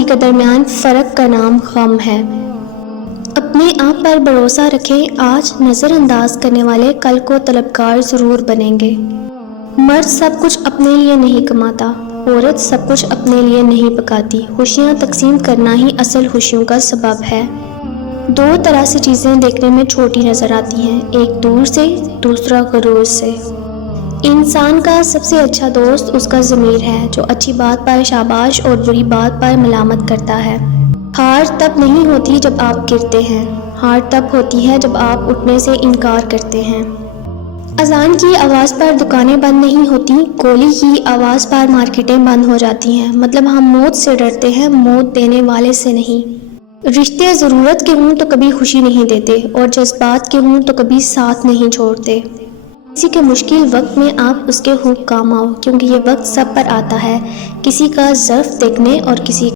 किसी के दरमियान फ़र्क का नाम गम है। अपने आप पर भरोसा रखें, आज नज़रअंदाज करने वाले कल को तलबगार ज़रूर बनेंगे। मर्द सब कुछ अपने लिए नहीं कमाता, औरत सब कुछ अपने लिए नहीं पकाती। खुशियाँ तकसीम करना ही असल खुशियों का सबब है। दो तरह से चीज़ें देखने में छोटी नज़र आती हैं, एक दूर से, दूसरा गरूर से। इंसान का सबसे अच्छा दोस्त उसका ज़मीर है, जो अच्छी बात पर शाबाश और बुरी बात पर मलामत करता है। हार तब नहीं होती जब आप गिरते हैं, हार तब होती है जब आप उठने से इनकार करते हैं। अजान की आवाज़ पर दुकानें बंद नहीं होती, गोली की आवाज़ पर मार्केटें बंद हो जाती हैं। मतलब हम मौत से डरते हैं, मौत देने वाले से नहीं। रिश्ते ज़रूरत के हों तो कभी खुशी नहीं देते, और जज्बात के हों तो कभी साथ नहीं छोड़ते। किसी के मुश्किल वक्त में आप उसके खूब काम आओ, क्योंकि ये वक्त सब पर आता है, किसी का ज़र्फ़ देखने और किसी